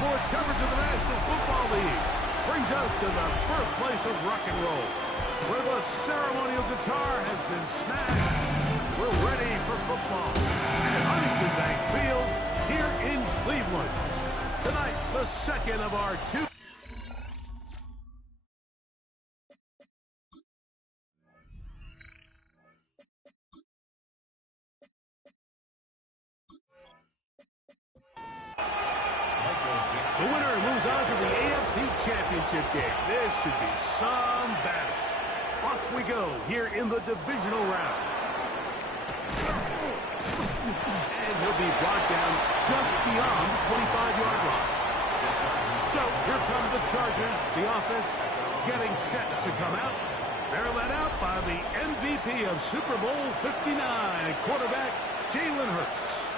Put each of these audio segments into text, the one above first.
sports coverage of the National Football League brings us to the birthplace of rock and roll, where the ceremonial guitar has been smashed. We're ready for football at Huntington Bank Field here in Cleveland. Tonight, the second of our two. The winner moves on to the AFC Championship game. This should be some battle. Off we go here in the divisional round. And he'll be brought down just beyond the 25-yard line. So here comes the Chargers. The offense getting set to come out. They're led out by the MVP of Super Bowl 59, quarterback Jalen Hurts.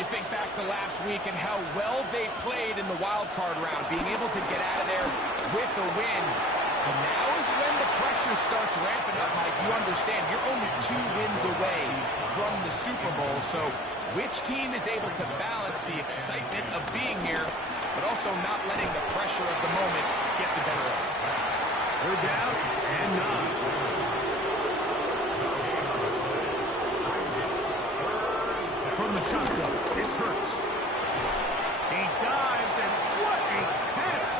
You think back to last week and how well they played in the wild card round, being able to get out of there with a win. And now is when the pressure starts ramping up, Mike. You understand you're only 2 wins away from the Super Bowl. So which team is able to balance the excitement of being here, but also not letting the pressure of the moment get the better of them? They're down and 9. From the shotgun, it's Hurts. He dives, and what a catch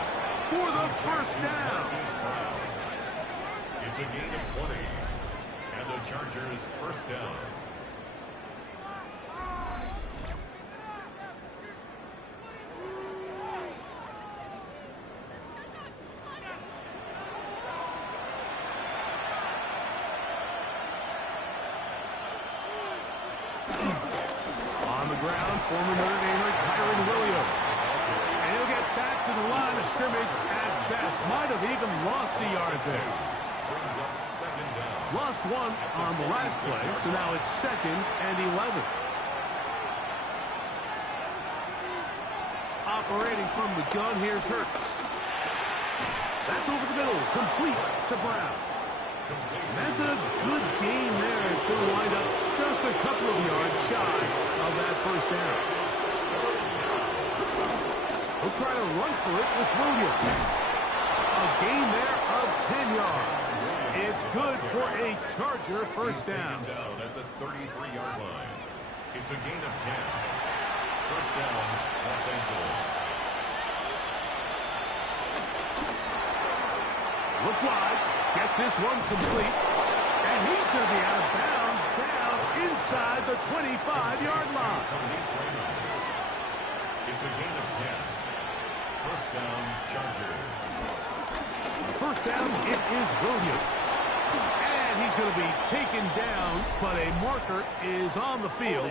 for the first down. It's a gain of 20, and the Chargers first down. Former Notre Damer Kyron Williams. And he'll get back to the line of scrimmage at best. Might have even lost a yard there. Lost 1 on the last play, so now it's 2nd and 11. Operating from the gun, here's Hurts. That's over the middle, complete to Brown. That's a good game there. It's going to wind up just a couple of yards shy of that first down. We'll try to run for it with Williams. A gain there of 10 yards. It's good for a Charger first down. Down at the 33-yard line. It's a gain of 10. First down, Los Angeles. Look wide. Get this one complete. And he's going to be out of bounds down inside the 25-yard line. It's a gain of 10. First down, Chargers. First down, it is Williams. And he's going to be taken down, but a marker is on the field.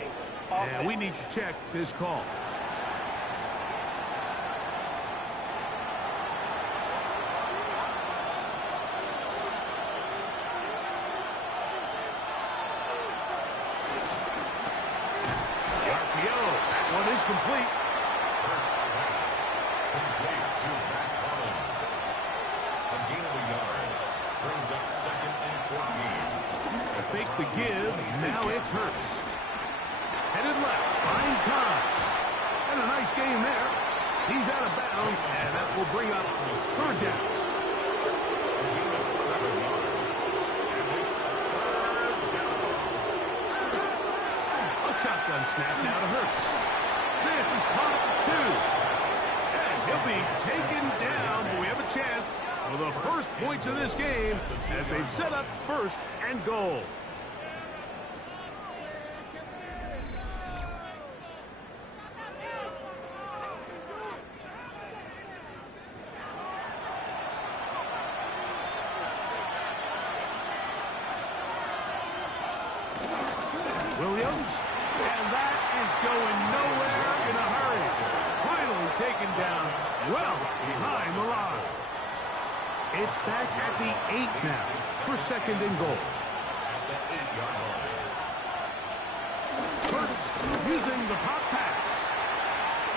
And we need to check this call. Complete. Complete to Matt Collins. A gain of a yard. Brings up 2nd and 14. A fake the give. Now it's Hurts. Headed left. Buying time. And a nice game there. He's out of bounds, and that will bring up 3rd down. A gain of 7 yards. And it's 3rd down. A shotgun snap now to Hurts. This is caught at 2. And he'll be taken down, but we have a chance for the first points of this game as they've set up 1st and goal. Williams, and that is going nowhere in a hurry. Finally taken down well behind the line. It's back at the 8 now for 2nd and goal. At the 8-yard line. Hurts using the pop pass.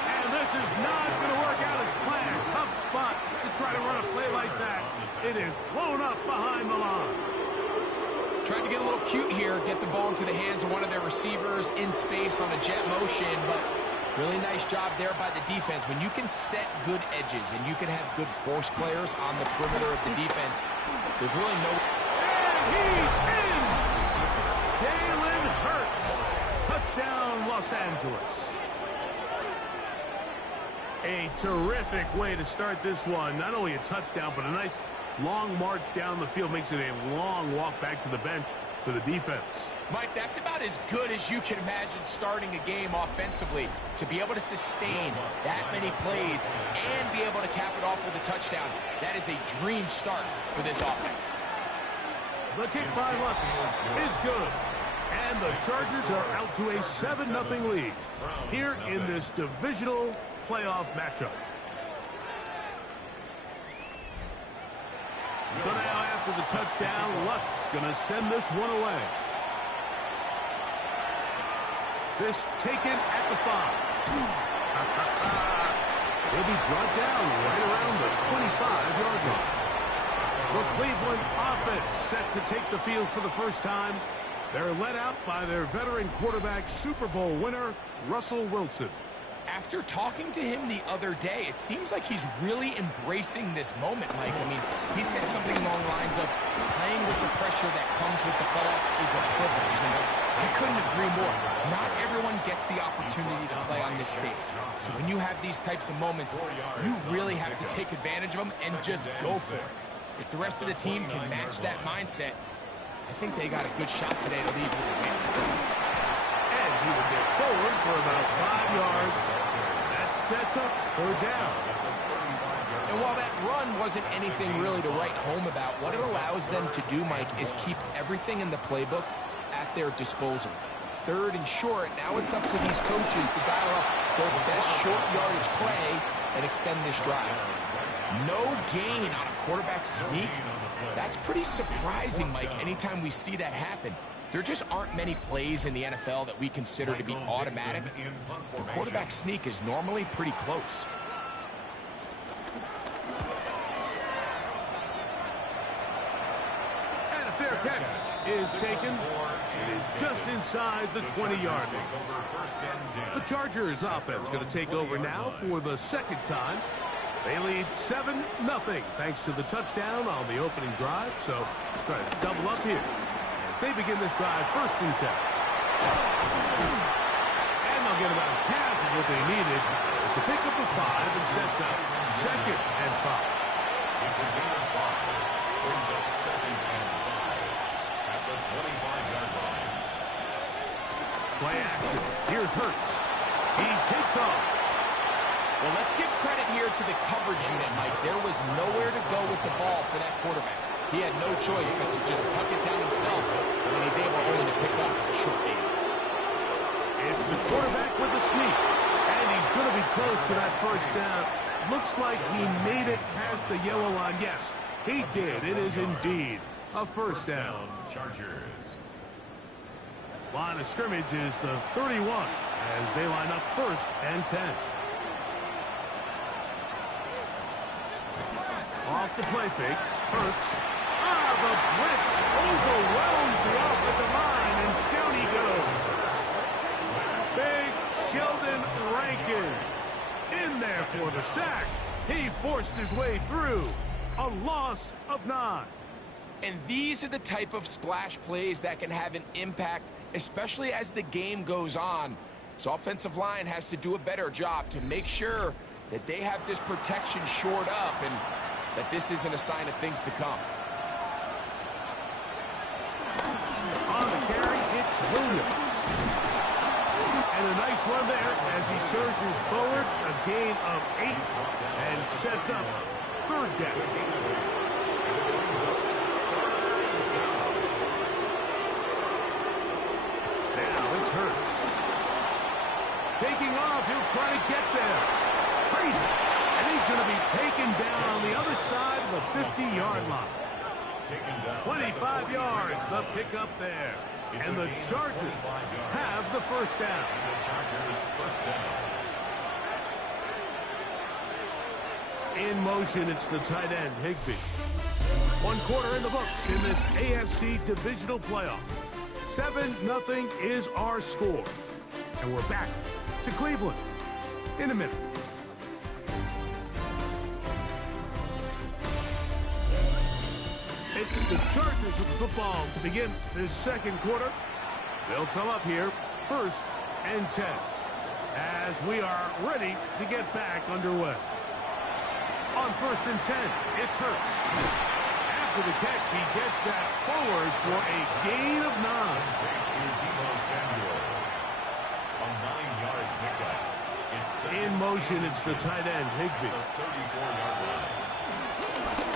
And this is not going to work out as planned. Tough spot to try to run a play like that. It is blown up behind the line. Trying to get a little cute here, get the ball into the hands of one of their receivers in space on a jet motion, but Really nice job there by the defense. When you can set good edges and you can have good force players on the perimeter of the defense, there's really no... And he's in! Jalen Hurts. Touchdown, Los Angeles. A terrific way to start this one. Not only a touchdown, but a nice long march down the field. Makes it a long walk back to the bench for the defense. Mike, that's about as good as you can imagine starting a game offensively. To be able to sustain that many plays and be able to cap it off with a touchdown, that is a dream start for this offense. The kick by Lutz is good. And the Chargers are out to a 7-0 lead here in this divisional playoff matchup. So now after the touchdown, Lutz going to send this one away. This taken at the 5. He'll be brought down right around the 25-yard line. The Cleveland offense set to take the field for the first time. They're led out by their veteran quarterback, Super Bowl winner, Russell Wilson. After talking to him the other day, it seems like he's really embracing this moment, Mike. I mean, he said something along the lines of playing with the pressure that comes with the playoffs is a privilege. And I couldn't agree more. Not everyone gets the opportunity to play on this stage. So when you have these types of moments, you really have to take advantage of them and just go for it. If the rest of the team can match that mindset, I think they got a good shot today to leave with a win. And he would get forward for about 5 yards. That sets up 3rd down. And while that run wasn't anything really to write home about, what it allows them to do, Mike, is keep everything in the playbook at their disposal. 3rd and short, now it's up to these coaches to dial up their best short yardage play and extend this drive. No gain on a quarterback sneak. That's pretty surprising, Mike, anytime we see that happen. There just aren't many plays in the NFL that we consider to be automatic. The quarterback sneak is normally pretty close. And a fair catch is taken. It is just inside the 20-yard line. The Chargers offense going to take over now for the 2nd time. They lead 7-0 thanks to the touchdown on the opening drive. So try to double up here as they begin this drive 1st and 10. And they'll get about half of what they needed. It's a pickup of 5 and sets up 2nd and 5. It's a gain of 5. Brings up 2nd and 5 at the 25-yard line. Play action. Here's Hurts. He takes off. Well, let's give credit here to the coverage unit, Mike. There was nowhere to go with the ball for that quarterback. He had no choice but to just tuck it down himself, and he's able only to pick up a short gain. It's the quarterback with the sneak, and he's going to be close to that 1st down. Looks like he made it past the yellow line. Yes, he did. It is indeed a 1st down. Chargers. Line of scrimmage is the 31 as they line up 1st and 10. Off the play fake, Hurts. The blitz overwhelms the offensive line, and down he goes. Big Sheldon Rankin in there for the sack. He forced his way through. A loss of 9. And these are the type of splash plays that can have an impact, especially as the game goes on. So offensive line has to do a better job to make sure that they have this protection shored up and that this isn't a sign of things to come. On the carry, it's Williams. And a nice run there as he surges forward, a gain of 8, and sets up 3rd down. Now it's Hurts. Taking off, he'll try to get there. Crazy. And he's going to be taken down on the other side of the 50-yard line. 25 yards, the pickup there. And the Chargers have the 1st down. In motion, it's the tight end, Higbee. 1 quarter in the books in this AFC divisional playoff. 7-0 is our score. And we're back to Cleveland. in a minute. It's the Chargers with the football to begin this second quarter. They'll come up here, 1st and 10, as we are ready to get back underway. On 1st and 10, it's Hurts. After the catch, he gets that forward for a gain of 9. A 9-yard pickup. In motion, it's the tight end, Higbee.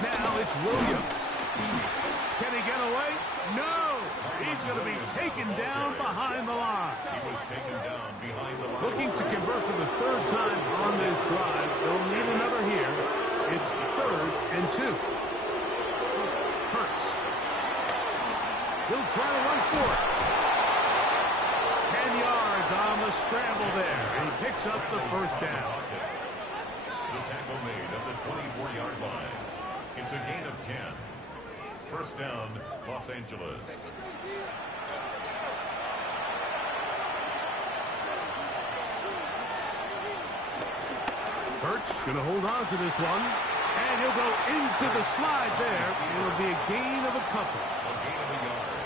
Now it's Williams. Can he get away? No! He's going to be taken down behind the line. He was taken down behind the line. Looking to convert for the 3rd time on this drive. They'll need another here. It's 3rd and 2. Hurts. He'll try to run for it. 10 yards on the scramble there. And he picks up the 1st down. The tackle made at the 24-yard line. It's a gain of 10. 1st down, Los Angeles. Hurts going to hold on to this one. And he'll go into the slide there. It'll be a gain of a couple. A gain of a yard.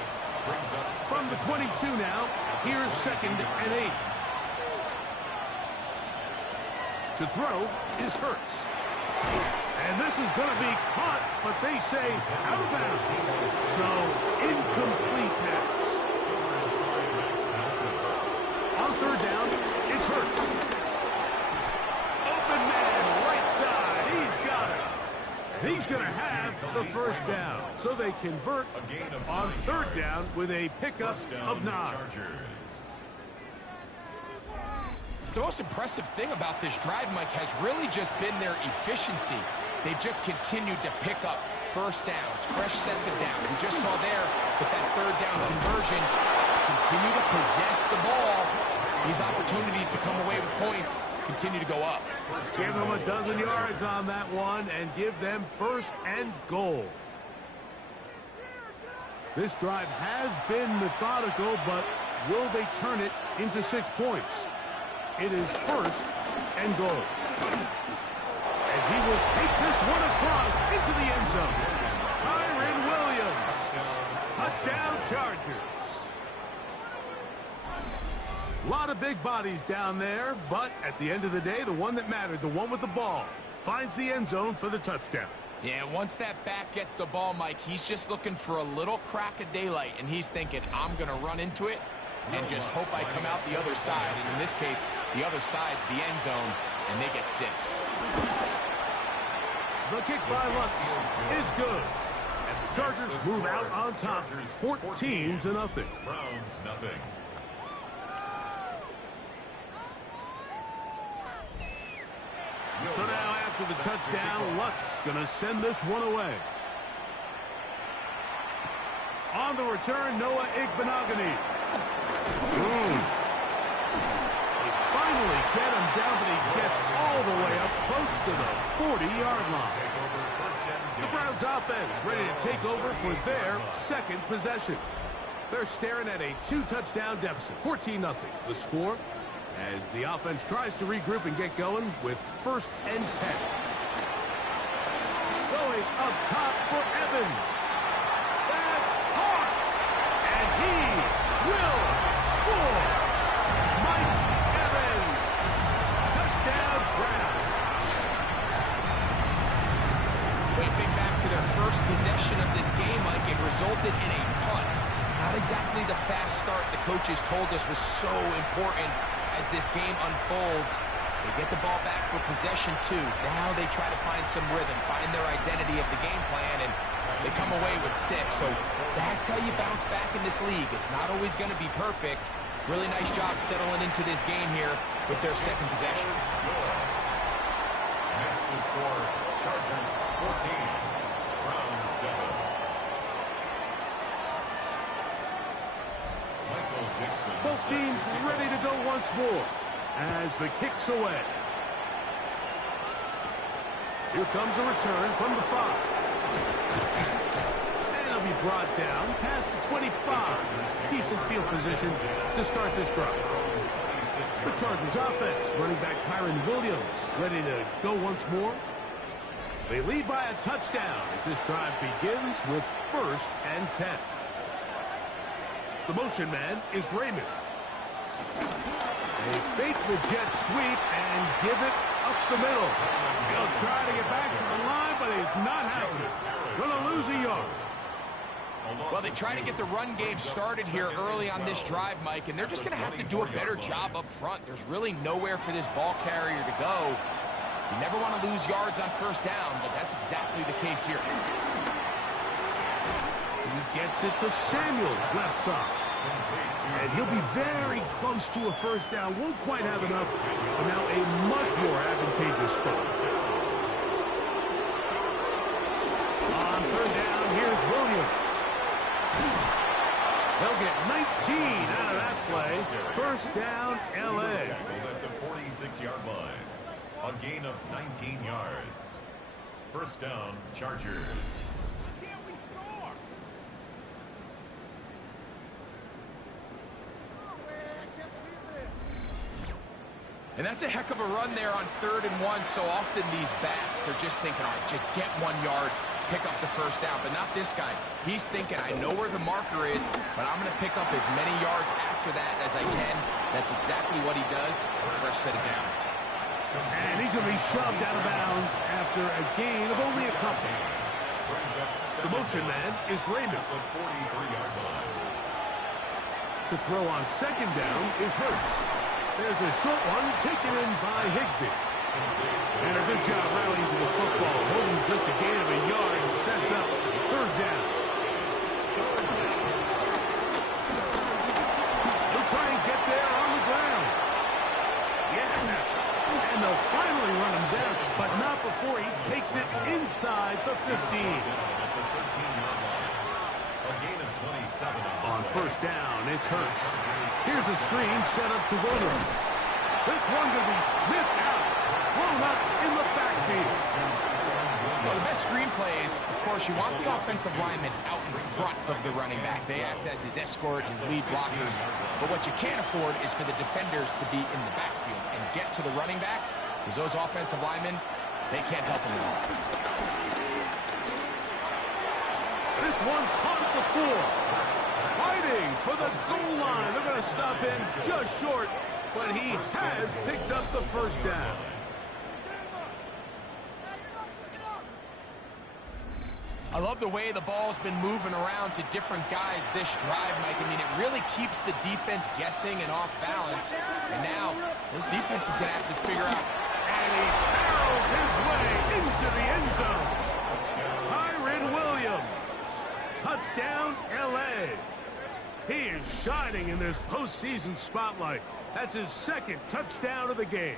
Brings up From the 22 now, here's 2nd and 8. To throw is Hurts. And this is going to be caught, but they say out of bounds. So, incomplete pass. On 3rd down, it's Hurts. Open man, right side. He's got it. And he's going to have the 1st down. So they convert on 3rd down with a pickup of 9. The most impressive thing about this drive, Mike, has really just been their efficiency. They've just continued to pick up 1st downs, fresh sets of downs. We just saw there with that 3rd down conversion, continue to possess the ball. These opportunities to come away with points continue to go up. Give them a dozen yards on that one and give them 1st and goal. This drive has been methodical, but will they turn it into 6 points? It is 1st and goal. And he will take this one across into the end zone. Kyren Williams. Touchdown Chargers. A lot of big bodies down there, but at the end of the day, the one that mattered, the one with the ball, finds the end zone for the touchdown. Yeah, once that back gets the ball, Mike, he's just looking for a little crack of daylight, and he's thinking, I'm going to run into it and just hope I come out the other side. And in this case, the other side's the end zone, and they get 6. The kick by Lutz is good. And the Chargers move out on top, 14-0. Browns, nothing. So now after the touchdown, Lutz going to send this one away. On the return, Noah Igbenogany. They finally get him down, but he gets all the way up close to the 40-yard line. The Browns offense ready to take over for their 2nd possession. They're staring at a 2-touchdown deficit, 14-0. The score as the offense tries to regroup and get going with 1st and 10. Going up top for Evans. That's hard. And he will score. Mike Evans. Touchdown Browns. When you think back to their first possession of this game, Mike, it resulted in a punt. Not exactly the fast start the coaches told us was so important as this game unfolds. They get the ball back for possession 2. Now they try to find some rhythm, find their identity of the game plan, and they come away with 6. So that's how you bounce back in this league. It's not always going to be perfect. Really nice job settling into this game here with their 2nd possession. That's the score. Chargers 14, Browns 7. Both teams ready to go once more as the kick's away. Here comes a return from the 5. And it'll be brought down past the 25. Decent field position to start this drive. The Chargers offense, running back Kyron Williams, ready to go once more. They lead by a touchdown as this drive begins with 1st and 10. The motion man is Raymond. They fake the jet sweep and give it up the middle. He'll try to get back to the line, but he's not having it. Gonna lose a yard. Well, they try to get the run game started here early on this drive, Mike, and they're just going to have to do a better job up front. There's really nowhere for this ball carrier to go. You never want to lose yards on 1st down, but that's exactly the case here. He gets it to Samuel, left side. And he'll be very close to a 1st down. Won't quite have enough, but now a much more advantageous spot. On 3rd down, here's Williams. They'll get 19 out of that play. 1st down, L.A. At the 46-yard line. A gain of 19 yards. 1st down, Chargers. Can't we score? And that's a heck of a run there on 3rd and 1. So often these backs, they're just thinking, all right, just get 1 yard, pick up the 1st down. But not this guy. He's thinking, I know where the marker is, but I'm going to pick up as many yards after that as I can. That's exactly what he does. Fresh set of downs. And he's going to be shoved out of bounds after a gain of only a couple. The motion man is Raymond. To throw on 2nd down is Hurts. There's a short one taken in by Higbee. And a good job rallying to the football. Holding just a gain of a yard and sets up 3rd down. He'll try and get there on the ground. Yeah. And they'll finally run him down, but not before he takes it inside the 15. On 1st down, it's Hurts. Here's a screen set up to Williams. This one could be sniffed out, blown up in the backfield. Well, the best screen plays, of course, you want the offensive lineman out in front of the running back. They act as his escort, his lead blockers. But what you can't afford is for the defenders to be in the backfield and get to the running back, because those offensive linemen, they can't help him at all. This one caught the floor. Fighting for the goal line. They're going to stop him just short, but he has picked up the 1st down. I love the way the ball's been moving around to different guys this drive, Mike. I mean, it really keeps the defense guessing and off balance. And now, this defense is going to have to figure out. And he barrels his way into the end zone. Kyron Williams. Touchdown, L.A. He is shining in this postseason spotlight. That's his 2nd touchdown of the game.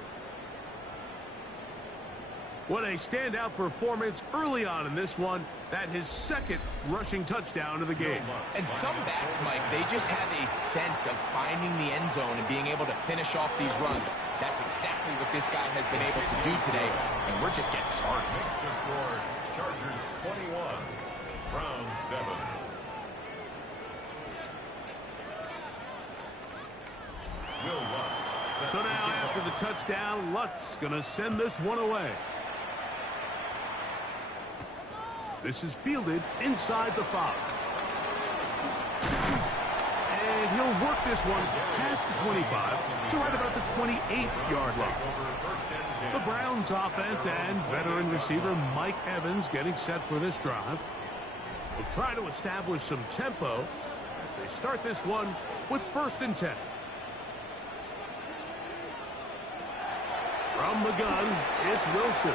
What a standout performance early on in this one. That his 2nd rushing touchdown of the game. And some backs, Mike, they just have a sense of finding the end zone and being able to finish off these runs. That's exactly what this guy has been able to do today, and we're just getting started. Makes the score Chargers 21, Browns 7. So now after the touchdown, Lutz gonna send this one away. This is fielded inside the 5. And he'll work this one past the 25 to right about the 28-yard line. The Browns offense and veteran receiver Mike Evans getting set for this drive. Will try to establish some tempo as they start this one with 1st and 10. From the gun, it's Wilson.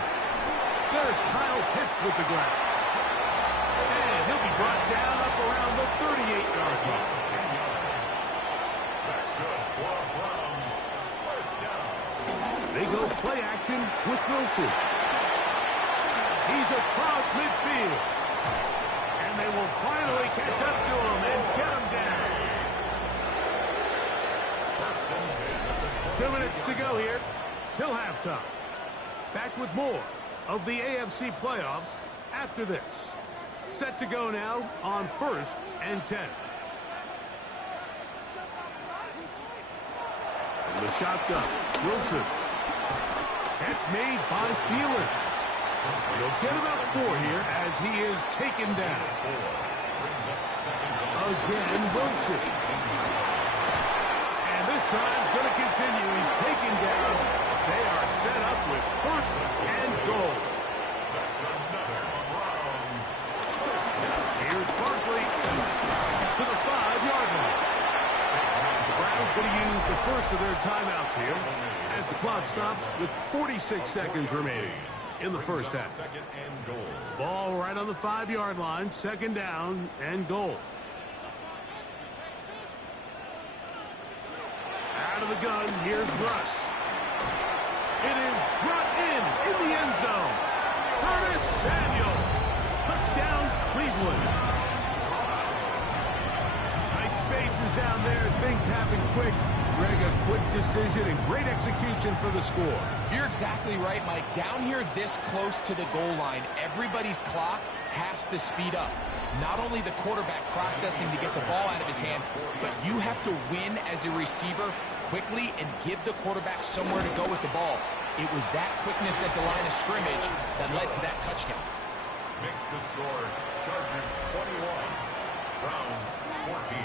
There's Kyle Pitts with the grab. And he'll be brought down up around the 38-yard line. That's good for Browns. 1st down. They go play action with Wilson. He's across midfield. And they will finally catch up to him and get him down. 1st and 10. 2 minutes to go here till halftime. Back with more of the AFC playoffs after this. Set to go now on 1st and 10. The shotgun. Wilson. Catch made by Thielen. He'll get about 4 here as he is taken down. Again, Wilson. And this time's going to continue. He's taken down. They are set up with first and goal. That's another Browns. Here's Barkley to the 5-yard line. The Browns going to use the first of their timeouts here as the clock stops with 46 seconds remaining in the first half. Second and goal. Ball right on the 5-yard line, second down and goal. Out of the gun, here's Russ. It is brought in the end zone. Curtis Samuel. Touchdown, Cleveland. Tight spaces down there. Things happen quick. Greg, a quick decision and great execution for the score. You're exactly right, Mike. Down here this close to the goal line, everybody's clock has to speed up. Not only the quarterback processing to get the ball out of his hand, but you have to win as a receiver quickly and give the quarterback somewhere to go with the ball. It was that quickness at the line of scrimmage that led to that touchdown. Makes the score Chargers 21, Browns 14.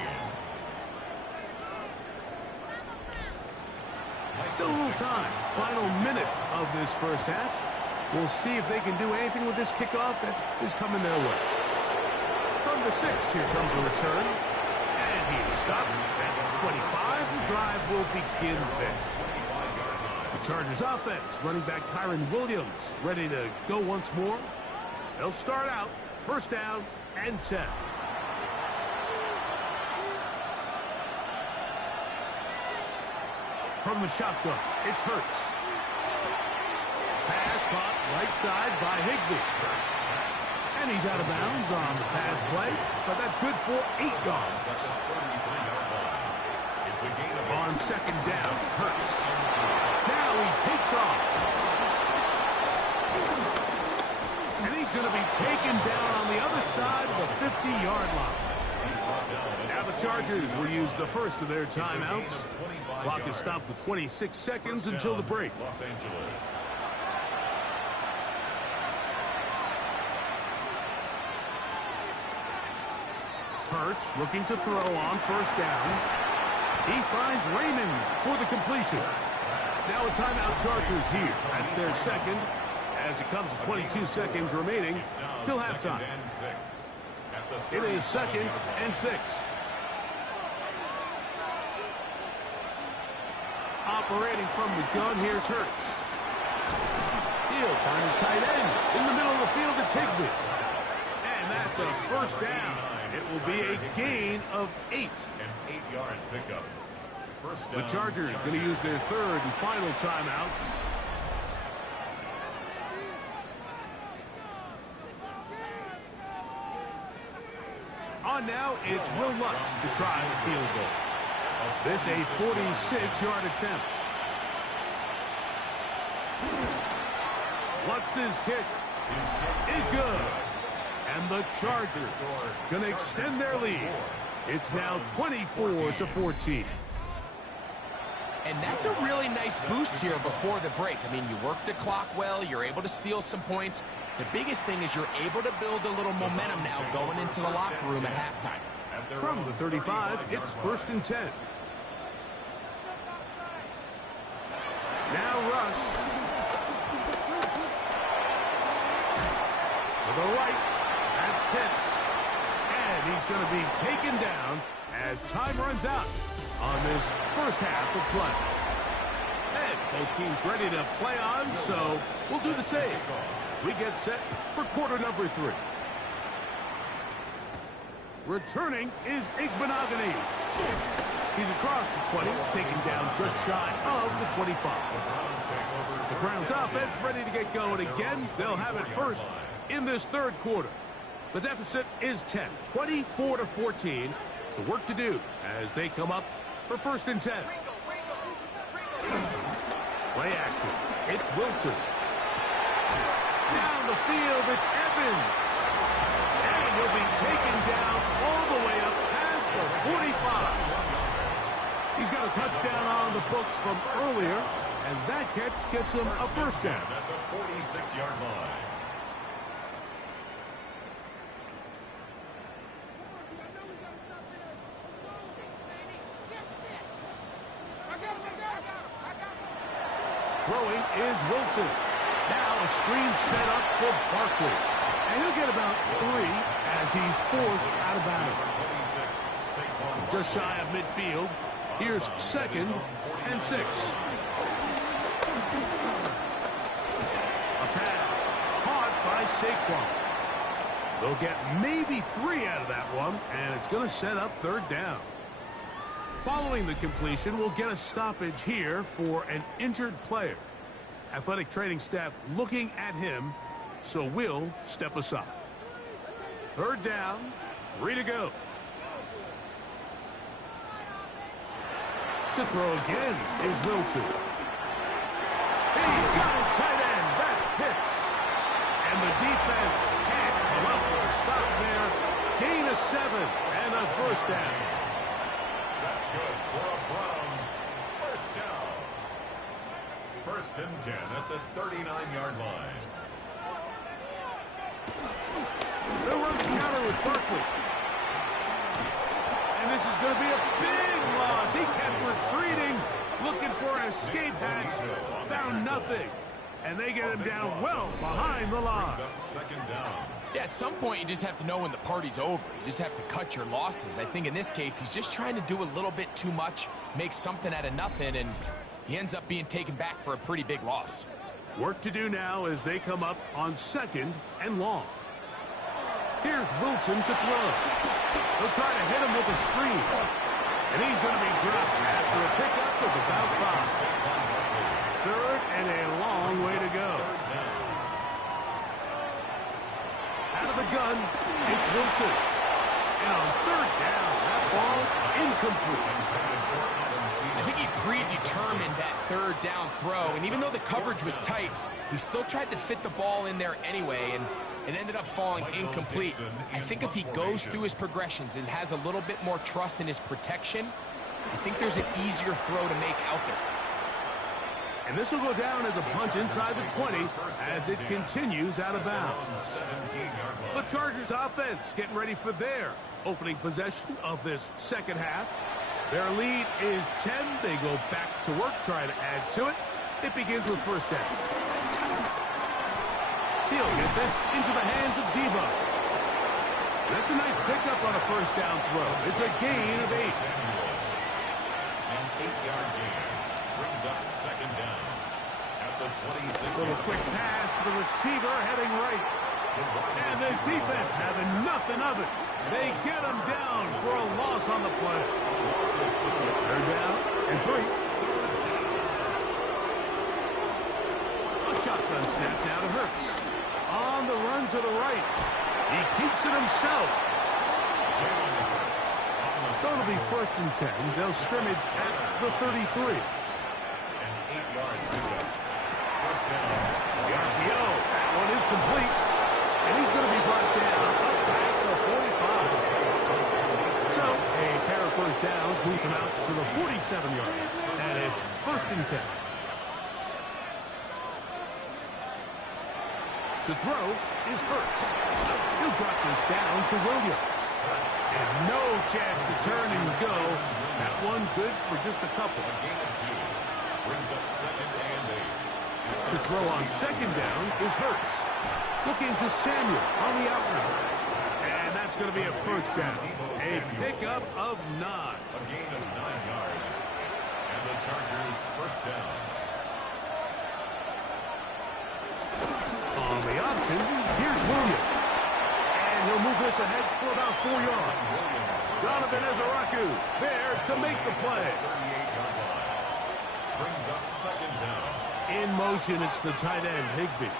Still a little time. Final minute of this first half. We'll see if they can do anything with this kickoff that is coming their way. From the 6, here comes a return. And he is stopped at 25. The drive will begin there. The Chargers offense, running back Kyron Williams, ready to go once more. They'll start out first down and 10. From the shotgun, it's Hurts. Pass caught right side by Higbee. And he's out of bounds on the pass play, but that's good for 8 yards. On second down, Hurts. Now he takes off. And he's going to be taken down on the other side of the 50-yard line. Now the Chargers will use the first of their timeouts. Clock is stopped with 26 seconds until the break. Los Angeles. Hurts looking to throw on first down. He finds Raymond for the completion. Now a timeout Chargers here. That's their second as it comes to 22 seconds remaining till halftime. It is second and 6. Operating from the gun, here's Hurts. He'll find his tight end in the middle of the field. It's Higbee. And that's a first down. It will be a gain of 8. An 8-yard pickup. First down. The Chargers going to use their third and final timeout. On now, it's Will Lutz to try the field goal. This a 46-yard attempt. Lutz's kick is good. And the Chargers going to extend their lead. It's now 24-14. And that's a really nice boost here before the break. I mean, you work the clock well. You're able to steal some points. The biggest thing is you're able to build a little momentum now going into the locker room at halftime. From the 35, it's first and 10. Now Russ. To the right. That's Pitts. And he's going to be taken down as time runs out on this first half of play. And both teams ready to play on, so we'll do the same as we get set for quarter number 3. Returning is Igbenogany. He's across the 20, taken down just shy of the 25. The Browns offense ready to get going again. They'll have it first in this third quarter. The deficit is 10, 24-14. So work to do as they come up for first and 10. Play action. It's Wilson. Down the field, it's Evans. And he'll be taken down all the way up past the 45. He's got a touchdown on the books from earlier, and that catch gets him a first down. At the 46-yard line. Throwing is Wilson. Now a screen set up for Barkley. And he'll get about 3 as he's forced out of bounds. Just shy of midfield. Here's 2nd and 6. A pass caught by Saquon. They'll get maybe 3 out of that one, and it's going to set up 3rd down. Following the completion, we'll get a stoppage here for an injured player. Athletic training staff looking at him, so we'll step aside. 3rd down, 3 to go. To throw again is Wilson. He's got his tight end. That's Pitts. And the defense can't come up with a stop there. Gain of 7 and a first down. That's good for a Browns first down. 1st and 10 at the 39-yard line. They'll run the counter with Barkley. And this is going to be a big loss. He kept retreating, looking for an escape hatch. Found nothing. And they get him down well behind the line. 2nd down. Yeah, at some point, you just have to know when the party's over. You just have to cut your losses. I think in this case, he's just trying to do a little bit too much, make something out of nothing, and he ends up being taken back for a pretty big loss. Work to do now as they come up on 2nd and long. Here's Wilson to throw. He'll try to hit him with a screen. And he's going to be dropped after a pickup of about 5. 3rd and a long way to go. Out of the gun, it's Wilson. And on 3rd down, that ball's incomplete. I think he predetermined that 3rd down throw, and even though the coverage was tight, he still tried to fit the ball in there anyway, and it ended up falling incomplete. I think if he goes through his progressions and has a little bit more trust in his protection, I think there's an easier throw to make out there. And this will go down as a punt inside the 20 as it continues out of bounds. The Chargers offense getting ready for their opening possession of this 2nd half. Their lead is 10. They go back to work, try to add to it. It begins with 1st down. He'll get this into the hands of Debo. That's a nice pickup on a 1st down throw. It's a gain of 8. An 8-yard gain brings up 2nd down at the 26. Little quick pass to the receiver heading right. And this defense having nothing of it. They get him down for a loss on the play. 3rd down and 3. A shotgun snap now to Hurts. On the run to the right. He keeps it himself. So it'll be 1st and 10. They'll scrimmage at the 33. An 8-yard pickup. 1st down. The RPO. That one is complete. And he's going to be brought down up past the 45. So a pair of 1st downs moves him out to the 47-yard. And it's 1st and 10. To throw is Hurts. He'll drop this down to Williams. And no chance to turn and go. That one good for just a couple. A gain of 2 brings up 2nd and 8. To throw on 2nd down is Hurts. Looking to Samuel on the out route. And that's going to be a 1st down. A pickup of 9. A gain of 9 yards. And the Chargers 1st down. On the option, here's Williams. And he'll move this ahead for about 4 yards. Donovan Ezaraku there to make the play. 38-yard line. Brings up 2nd down. In motion, it's the tight end, Higbee.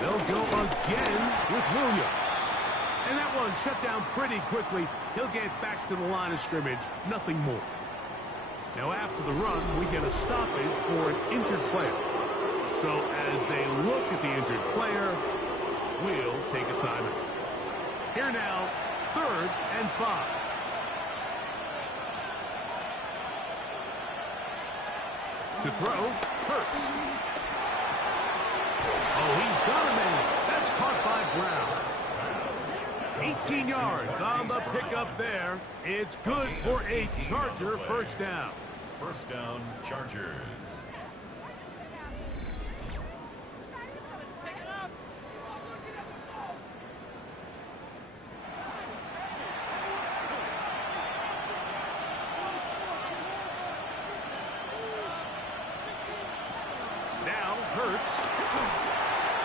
They'll go again with Williams. And that one shut down pretty quickly. He'll get back to the line of scrimmage, nothing more. Now after the run, we get a stoppage for an injured player. So as they look at the injured player, we'll take a timeout. Here now, 3rd and 5. To throw, Hurts. Oh, he's got a man. That's caught by Brown. 18 yards on the pickup there. It's good for a Charger first down. First down, Chargers. Now Hurts.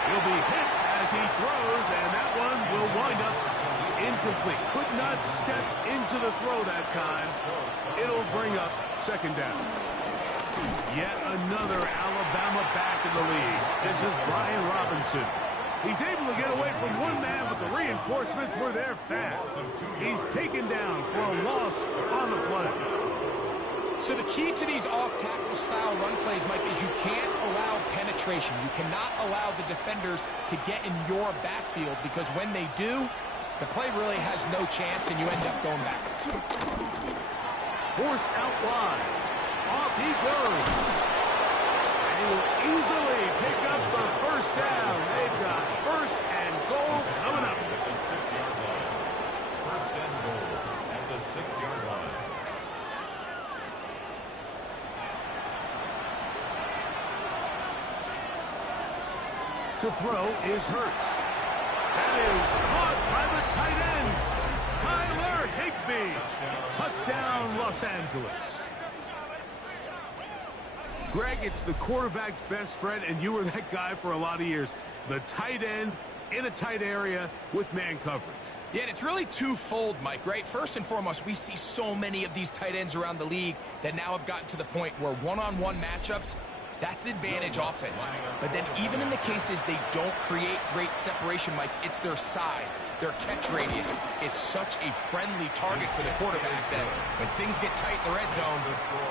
He'll be hit as he throws, and that one will wind up incomplete. Could not step into the throw that time. It'll bring up second down. Yet another Alabama back in the league. This is Brian Robinson. He's able to get away from one man, but the reinforcements were there fast. He's taken down for a loss on the play. So the key to these off-tackle style run plays, Mike, is you can't allow penetration. You cannot allow the defenders to get in your backfield, because when they do, the play really has no chance and you end up going backwards. Forced out wide. Off he goes. And he will easily pick up the first down. They've got first and goal coming up. At the 6-yard line. First and goal at the 6-yard line. To throw is Hurts. That is caught by the tight end, Tyler Higbee. Touchdown, Los Angeles. Greg, it's the quarterback's best friend, and you were that guy for a lot of years. The tight end in a tight area with man coverage. Yeah, and it's really twofold, Mike, right? First and foremost, we see so many of these tight ends around the league that now have gotten to the point where one-on-one matchups, that's advantage offense. But then even in the cases they don't create great separation, Mike, it's their size, their catch radius. It's such a friendly target for the quarterback that when things get tight in the red zone,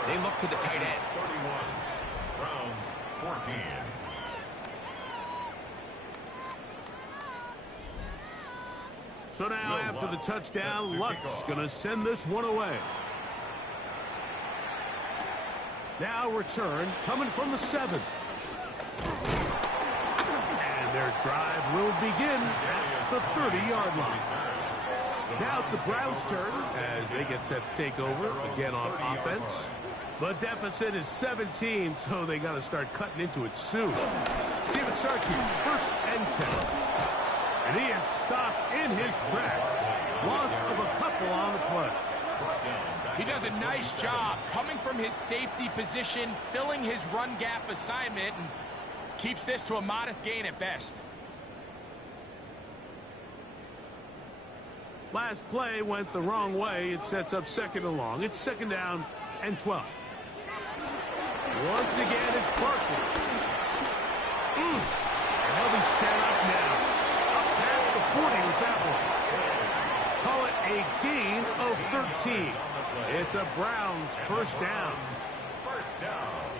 they look to the tight end. 31, Browns 14. So now after the touchdown, Luck's going to send this one away. Now return coming from the 7. And their drive will begin at the 30-yard line. Now it's the Browns' turn as they get set to take over again on offense. The deficit is 17, so they got to start cutting into it soon. See if it starts here. First and 10. And he is stopped in his tracks. Loss of a couple on the play. He does a nice job coming from his safety position, filling his run gap assignment, and keeps this to a modest gain at best. Last play went the wrong way. It sets up second and long. It's second down and 12. Once again, it's Barkley. And he'll be set up now. Up past the 40 with that one. Call it a gain of 13. It's a Browns first down. First down.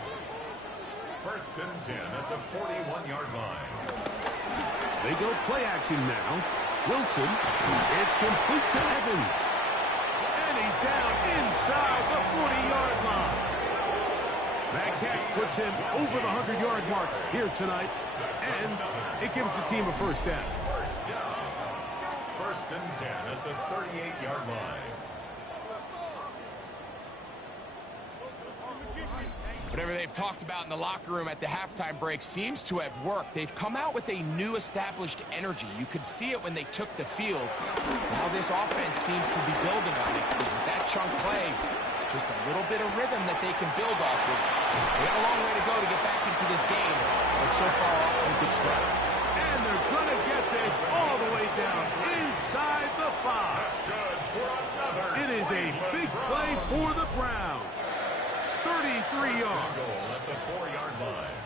First and 10 at the 41-yard line. They go play action now. Wilson. It's complete to Evans. And he's down inside the 40-yard line. That catch puts him over the 100-yard mark here tonight. And it gives the team a first down. First down. First and 10 at the 38-yard line. Whatever they've talked about in the locker room at the halftime break seems to have worked. They've come out with a new established energy. You could see it when they took the field. Now this offense seems to be building on it, because with that chunk play, just a little bit of rhythm that they can build off of. They got a long way to go to get back into this game, but so far off to a good start. And they're going to get this all the way down inside the 5. That's good for another. It is a big play for the Browns. 33 yards. Goal at the 4-yard line.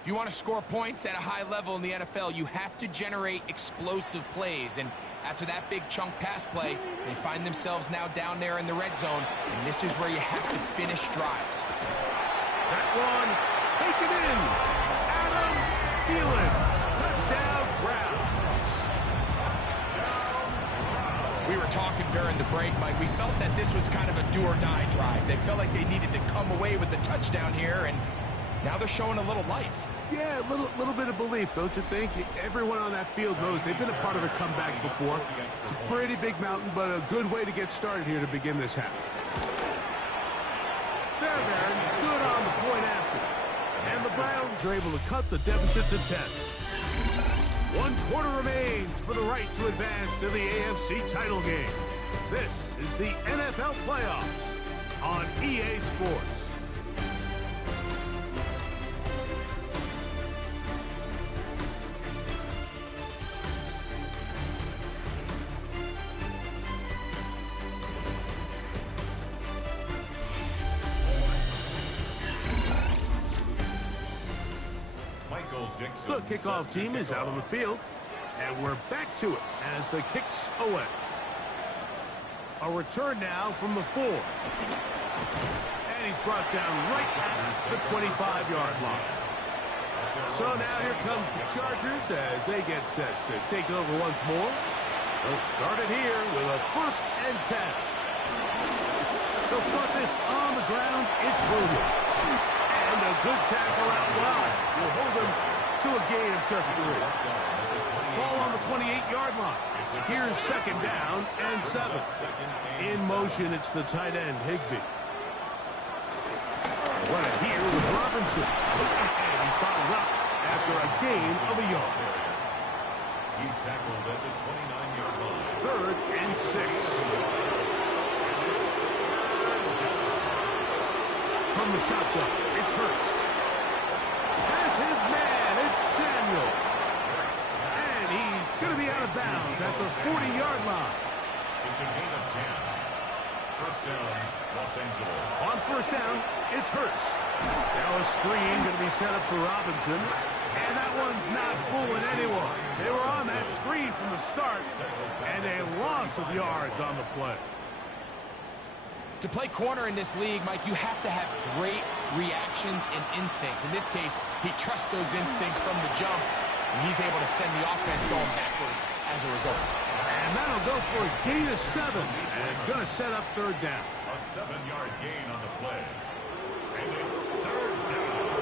If you want to score points at a high level in the NFL, you have to generate explosive plays. And after that big chunk pass play, they find themselves now down there in the red zone. And this is where you have to finish drives. That one taken in. Adam Thielen. Touchdown, Browns. We were talking during the break, Mike. We felt that this was kind of a do-or-die drive. They felt like they needed to come away with the touchdown here, and now they're showing a little life. Yeah, a little bit of belief, don't you think? Everyone on that field knows they've been a part of a comeback before. It's a pretty big mountain, but a good way to get started here to begin this half. There, Baron. Good on the point after. And the Browns are able to cut the deficit to 10. 1 quarter remains for the right to advance to the AFC title game. This is the NFL playoffs on EA Sports. The kickoff team is out on the field, and we're back to it as the kicks away. A return now from the 4. And he's brought down right at the 25-yard line. So now here comes the Chargers as they get set to take it over once more. They'll start it here with a 1st and 10. They'll start this on the ground. It's Williams. And a good tackle out wide. Will hold him to a gain of just 3. Ball on the 28-yard line. Here's 2nd down and 7. In motion, it's the tight end, Higbee. What a here with Robinson. And he's bottled up after a gain of a yard. He's tackled at the 29-yard line. 3rd and 6. From the shotgun, it's Hurts. Has his man, it's Samuel. And he's going to be out of bounds at the 40-yard line. It's a gain of 10. 1st down, Los Angeles. On 1st down, it's Hurts. Now a screen going to be set up for Robinson. And that one's not fooling anyone. They were on that screen from the start. And a loss of yards on the play. To play corner in this league, Mike, you have to have great reactions and instincts. In this case, he trusts those instincts from the jump, and he's able to send the offense going backwards as a result. And that'll go for a gain of 7, and it's going to set up 3rd down. A 7-yard gain on the play. And it's 3rd down.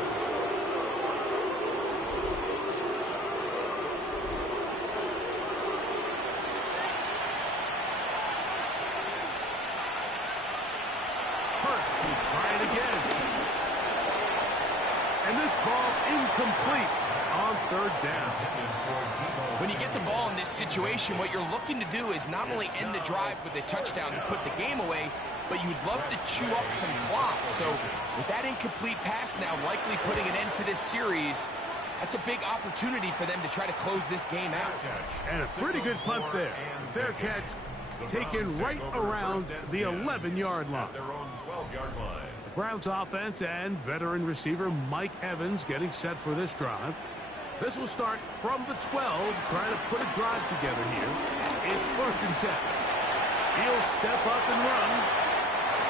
Hurts will try it again. And this ball incomplete on 3rd down. When you get the ball in this situation, what you're looking to do is not only end the drive with a touchdown to put the game away, but you'd love to chew up some clock. So with that incomplete pass now likely putting an end to this series, that's a big opportunity for them to try to close this game out. And a pretty good punt there. Fair catch taken right around the 11-yard line. Their own 12-yard line. The Browns offense and veteran receiver Mike Evans getting set for this drive. This will start from the 12, trying to put a drive together here. It's 1st and 10. He'll step up and run.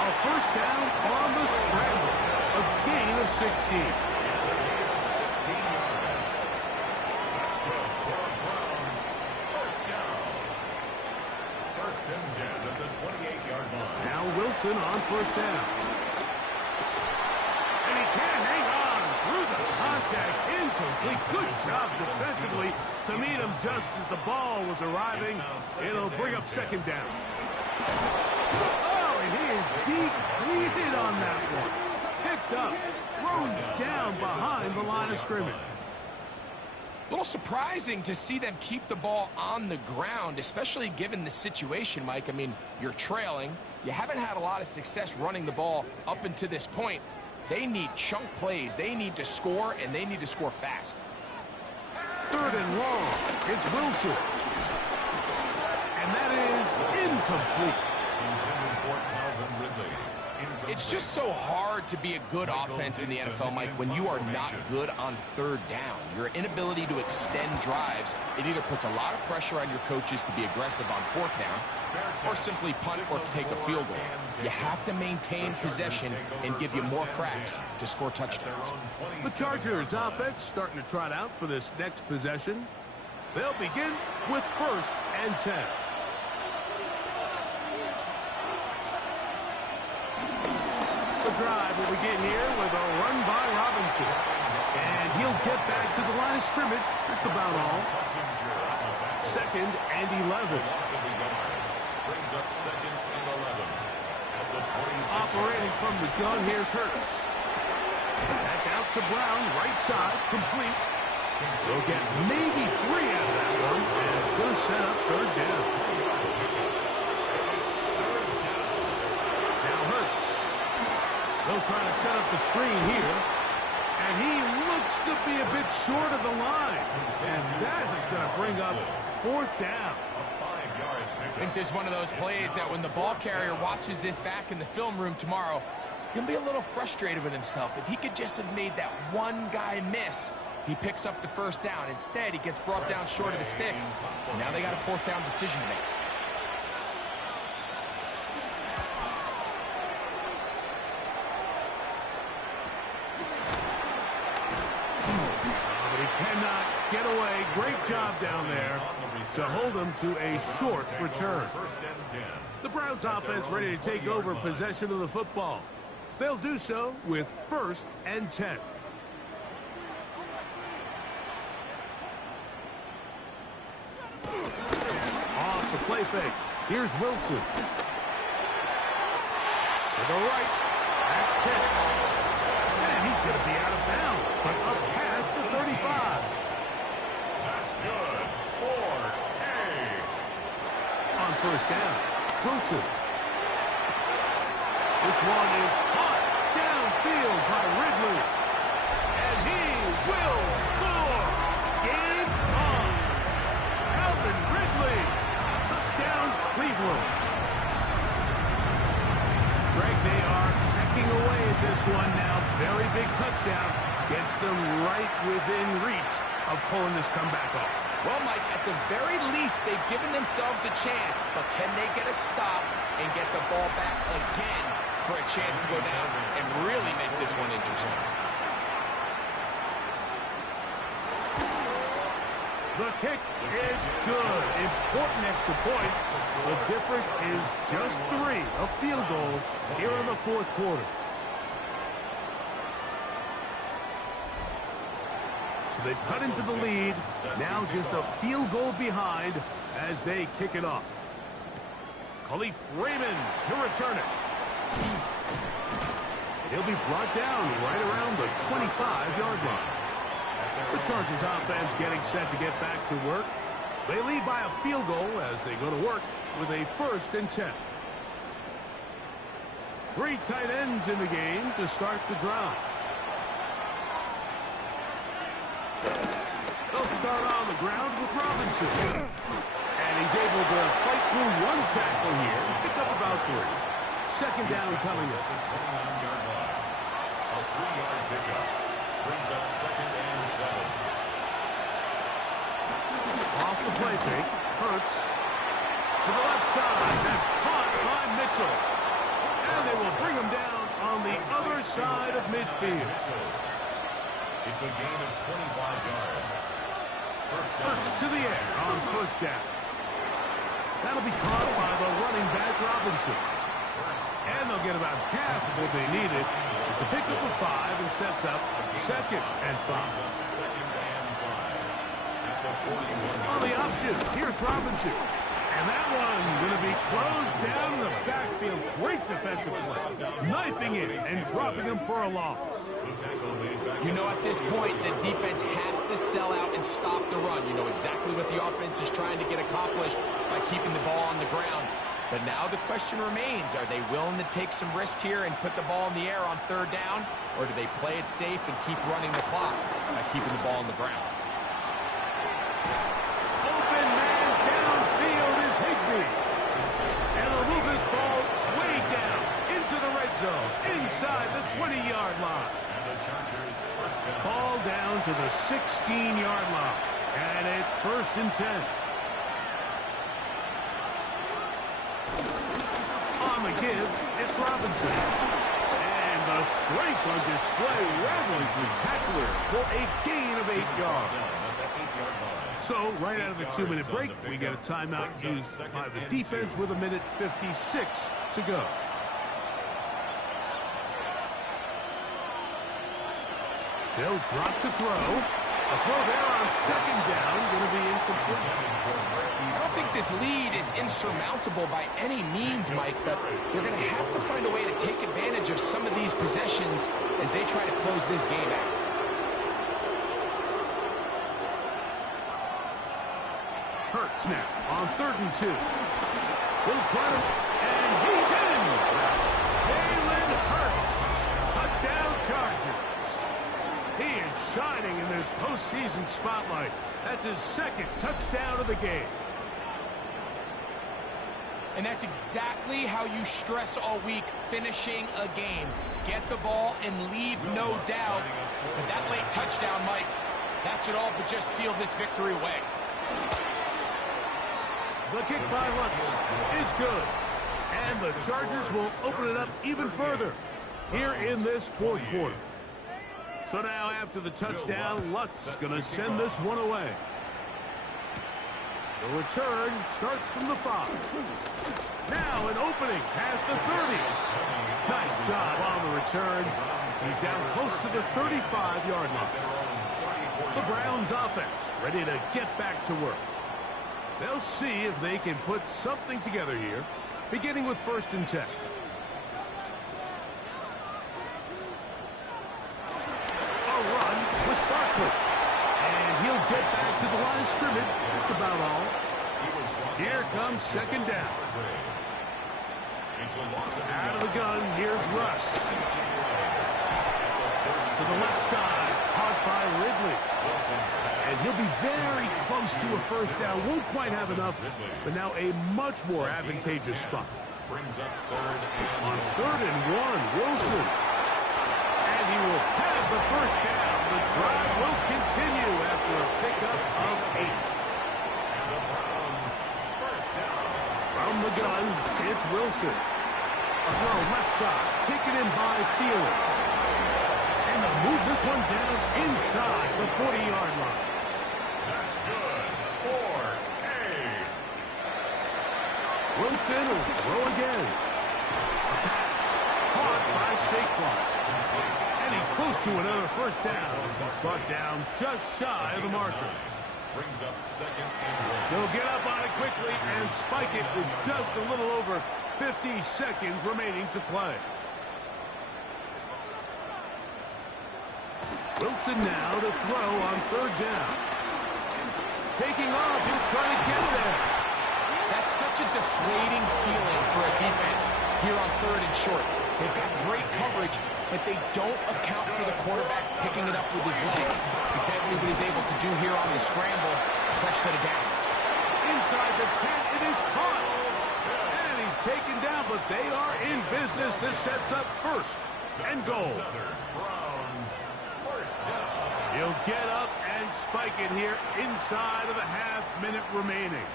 A 1st down on the scramble. A gain of 16. It's a gain of 16 yards. That's good for the Browns. 1st down. 1st and 10 at the 28-yard line. Now Wilson on 1st down. And he can hang on through the contact. Incomplete. Good job defensively to meet him just as the ball was arriving. It'll bring up 2nd down. Oh, and he is depleted on that one. Picked up, thrown down behind the line of scrimmage. A little surprising to see them keep the ball on the ground, especially given the situation, Mike. I mean, you're trailing. You haven't had a lot of success running the ball up until this point. They need chunk plays. They need to score, and they need to score fast. 3rd and long. It's Wilson. And that is incomplete. Intended for Calvin Ridley. It's just so hard to be a good offense in the NFL, Mike, when you are not good on 3rd down. Your inability to extend drives, it either puts a lot of pressure on your coaches to be aggressive on 4th down or simply punt or take a field goal. You have to maintain possession and give you more cracks to score touchdowns. The Chargers offense starting to trot out for this next possession. They'll begin with 1st and 10. drive will begin here with a run by Robinson. And he'll get back to the line of scrimmage. That's about all. 2nd and 11. Brings up 2nd and 11. At the 26. Operating from the gun, here's Hurts. That's out to Brown, right side, complete. They'll get maybe 3 out of that one, and it's going to set up 3rd down. Now Hurts. They'll try to set up the screen here. And he looks to be a bit short of the line. And that is going to bring up 4th down. I think there's one of those plays that when the ball carrier watches this back in the film room tomorrow, he's going to be a little frustrated with himself. If he could just have made that one guy miss, he picks up the 1st down. Instead, he gets brought down short of the sticks. And now they got a 4th down decision to make. But he cannot get away. Great job down there to hold him to a short return. The Browns offense ready to take over possession of the football. They'll do so with 1st and 10. Off the play fake. Here's Wilson. To the right. That's Pitts. And he's going to be out of bounds, but up past the 35. That's good. 4A. On 1st down. Wilson. This one is caught downfield by Ridley. And he will score. Game on. Calvin Ridley. Touchdown, Cleveland. Greg, they are pecking away at this one now. Very big touchdown. Gets them right within reach of pulling this comeback off. Well, Mike, at the very least, they've given themselves a chance, but can they get a stop and get the ball back again for a chance to go down and really make this one interesting? The kick is good. Important extra points. The difference is just 3 of field goals here in the 4th quarter. So they've cut into the lead. Now just a field goal behind as they kick it off. Khalif Raymond to return it. And he'll be brought down right around the 25-yard line. The Chargers offense getting set to get back to work. They lead by a field goal as they go to work with a 1st and 10. 3 tight ends in the game to start the drive. They'll start on the ground with Robinson. And he's able to fight through 1 tackle here and pick up about 3. 2nd down coming up. A 3-yard pickup. Brings up 2nd and 7. Off the play fake. Hurts. To the left side. That's caught by Mitchell. And they will bring him down on the other side of midfield. It's a gain of 25 yards. Hurts to the air on 1st down. That'll be caught by the running back Robinson. And they'll get about half of what they needed. It's a pickup of 5 and sets up 2nd and 5. 2nd and 5. At the 41. On the option, here's Robinson. And that one going to be closed down in the backfield. Great defensive play. Knifing it and dropping him for a loss. You know, at this point, the defense has to sell out and stop the run. You know exactly what the offense is trying to get accomplished by keeping the ball on the ground. But now the question remains, are they willing to take some risk here and put the ball in the air on 3rd down? Or do they play it safe and keep running the clock by keeping the ball on the ground? Open man downfield is Higbee. And they'll move this ball way down into the red zone, inside the 20-yard line. Ball down to the 16-yard line. And it's 1st and 10. On the give, it's Robinson. And the strength on display, rattling through tacklers for a gain of 8 yards. So, right out of the 2-minute break, we get a timeout used by the defense with 1:56 to go. They'll drop to throw. A throw there on second down, going to be incomplete. I don't think this lead is insurmountable by any means, Mike, but they're going to have to find a way to take advantage of some of these possessions as they try to close this game out. Hurts now on 3rd and 2. Will try to, and he's in. Jalen Hurts. Touchdown Chargers. He is shining in this postseason spotlight. That's his 2nd touchdown of the game. And that's exactly how you stress all week, finishing a game. Get the ball and leave no doubt. But that late touchdown, Mike, that should all but just seal this victory away. The kick by Lutz is good. And the Chargers will open it up even further here in this 4th quarter. So now after the touchdown, Lutz going to send this one away. The return starts from the 5. Now an opening past the 30. Nice job on the return. He's down close to the 35-yard line. The Browns offense ready to get back to work. They'll see if they can put something together here, beginning with 1st and 10. And he'll get back to the line of scrimmage. That's about all. Here comes 2nd down. Out of the gun, here's Russ. To the left side, caught by Ridley. And he'll be very close to a 1st down. Won't quite have enough, but now a much more advantageous spot. On 3rd and 1, Wilson. And he will have the 1st down. The drive will continue after a pickup of 8. From the gun, it's Wilson. A throw left side, taken in by Thielen. And they'll move this one down inside the 40-yard line. That's good for K. Wilson will throw again. A pass, caught by Saquon. And he's close to another 1st down as he's brought down just shy of the marker. Brings up 2nd and 1. They'll get up on it quickly and spike it with just a little over 50 seconds remaining to play. Wilson now to throw on 3rd down. Taking off, he's trying to get there. That's such a deflating feeling for a defense here on 3rd and short. They've got great coverage, but they don't account for the quarterback picking it up with his legs. It's exactly what he's able to do here on the scramble. Fresh set of downs. Inside the 10, it is caught. And he's taken down, but they are in business. This sets up 1st and goal. Browns, 1st down. He'll get up and spike it here inside of a half-minute remaining.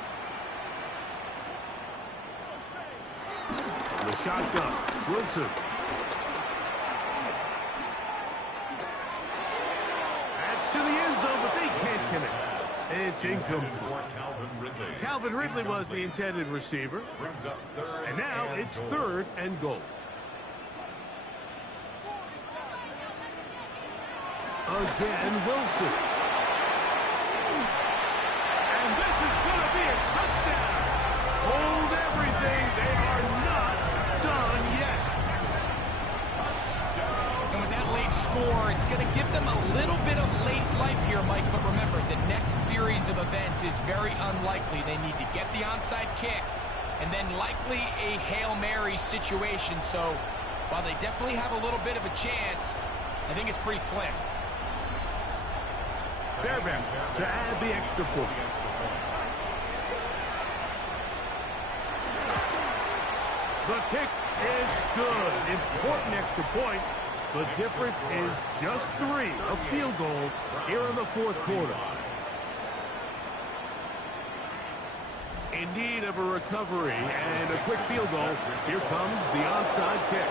The shotgun, Wilson. That's to the end zone, but they can't connect. It's incomplete. Calvin Ridley was the intended receiver. Brings up 3rd And now it's goal. 3rd and goal. Again, Wilson. And this is going to be a touchdown. Hold everything. They are not done yet. And with that late score, it's going to give them a little bit of late life here, Mike. But remember, the next series of events is very unlikely. They need to get the onside kick and then likely a Hail Mary situation. So while they definitely have a little bit of a chance, I think it's pretty slim. Fairbairn to add the extra point. The kick is good. Important extra point. The difference is just 3, a field goal here in the 4th quarter. In need of a recovery and a quick field goal. Here comes the onside kick.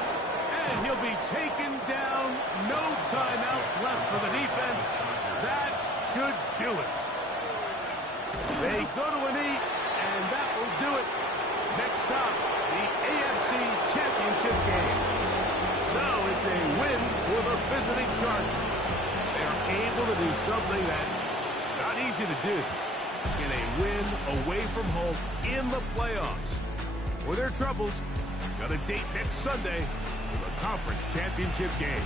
And he'll be taken down. No timeouts left for the defense. That should do it. They go to a knee, and that will do it. Next stop, the AFC Championship game. So it's a win for the visiting Chargers. They are able to do something that not easy to do. In a win away from home in the playoffs. For their troubles, got a date next Sunday for the conference championship game.